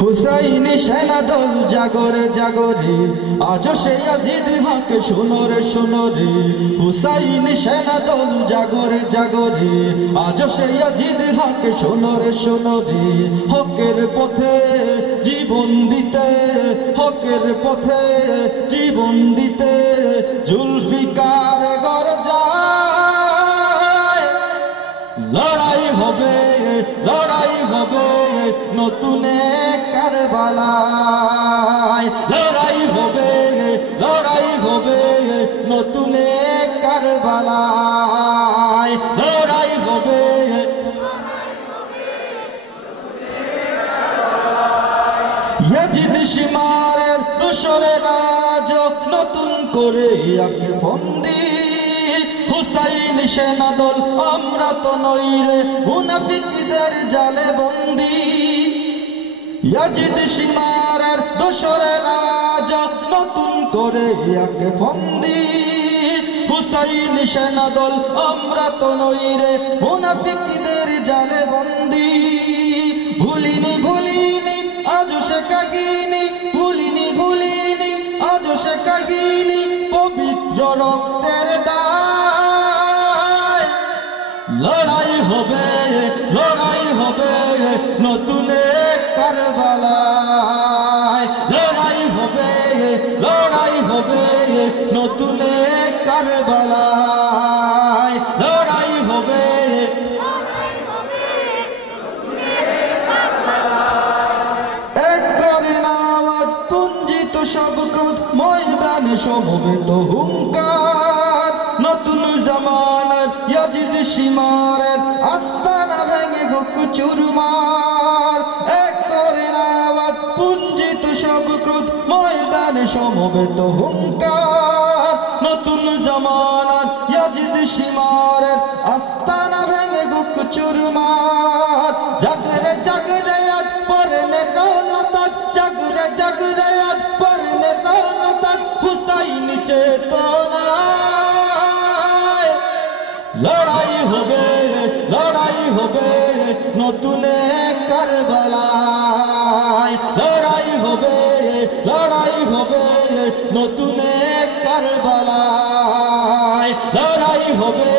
হুসাইনি সেনাদল জাগরে জাগরে আজ সে আজিদ হক শোনো রে শোনো রে। হুসাইনি সেনাদল জাগরে জাগরে আজ সে আজিদ হক শোনো রে শোনো রে। হকের পথে জীবন দিতে, হকের পথে জীবন দিতে জুলফিকার গর্জায়। লড়াই হবে, লড়াই হবে নতুন কারবালায়। লড়াই হবে, লড়াই হবে নতুন কারবালায়। লড়াই হবে, ইয়াজিদ শিমারের দোসরের রাজ নতুন করে আকে ফন্দি। হুসাইন সেনাদল আমরা তো নই রে মুনাফিকদের জালে বন্দি। ইয়াজিদ শিমারের দোসরের রাজ নতুন করে আকে ফন্দি। হুসাইন সেনাদল আমরা তো নই রে মুনাফিকদের জালে বন্দি। ভুলিনি ভুলিনি আজ সে কাহিনী, ভুলিনি ভুলিনি আজ সে কাহিনী পবিত্র রক্তের দায়। লড়াই হবে, লড়াই হবে নতুন কারবালায়। লড়াই হবে, লড়াই হবে নতুন কারবালায়। লড়াই হবে, এক করে আওয়াজ পুঞ্জিত সব ক্রোধ ময়দানে সমবেত হুঙ্কার। নতুন জামানার ইয়াজিদ শিমারের আস্তানা ভেঙে হোক চুরমার। এক করে আওয়াজ পুঞ্জিত সব ক্রোধ ময়দানে সমবেত হুঙ্কার। নতুন জামানার ইয়াজিদ শিমারের আস্তানা ভেঙে হোক চুরমার। জাগরে জাগরে আজ পরনে রৌনতাজ, জাগরে জাগরে আজ পরনে রৌনতাজ হুসাইনি চেতনায়। লড়াই হবে, লড়াই হবে নতুন কারবালায়। লড়াই হবে, লড়াই হবে নতুন কারবালায়। লড়াই হবে,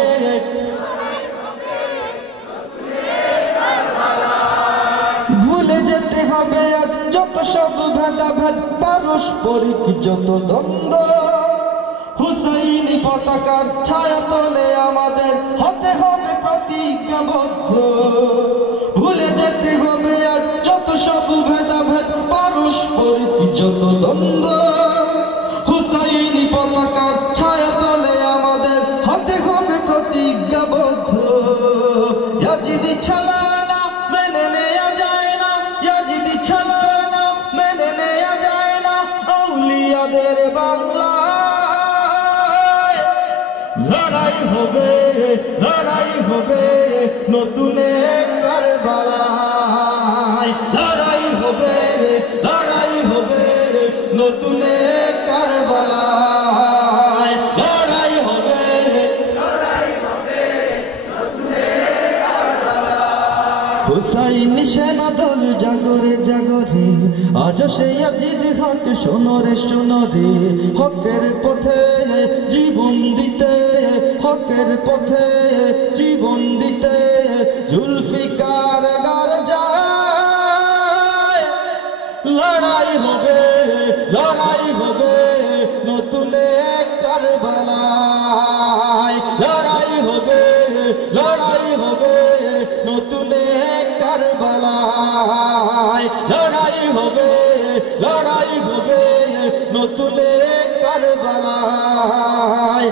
ভুলে যেতে হবে আজ যত সব ভেদাভেদ পারস্পরিক যত দ্বন্দ্ব। হুসাইনি পতাকার ছায়া তলে আমাদের হতে হবে প্রতিজ্ঞাবদ্ধ। ভুলে যেতে হবে আজ যত সব ভেদাভেদ পারস্পরিক যত দ্বন্দ্ব। হুসাইনি পতাকার ছায়া তলে আমাদের হতে হবে প্রতিজ্ঞাবদ্ধ। ইয়াজিদি ছালানা মেনে নেয়া যায় না, ইয়াজিদি ছালানা মেনে নেয়া যায় না আউলিয়াদের বাংলায়। লড়াই হবে, লড়াই হবে নতুন কারবালায়। লড়াই হবে, লড়াই হবে নতুন কারবালায়। লড়াই হবে, লড়াই হবে নতুন কারবালায়। হুসাইনি সেনাদল জাগরে জাগরে আজ সে আজিদ হক শোনো রে শোনো রে। হকের পথে জীবন দিতে, হকের পথে জীবন দিতে জুলফিকার গর্জায়। লড়াই হবে, লড়াই হবে নতুন কারবালায়। লড়াই হবে, লড়াই হবে নতুন কারবালায়। লড়াই হবে, লড়াই হবে নতুন কারবালায়।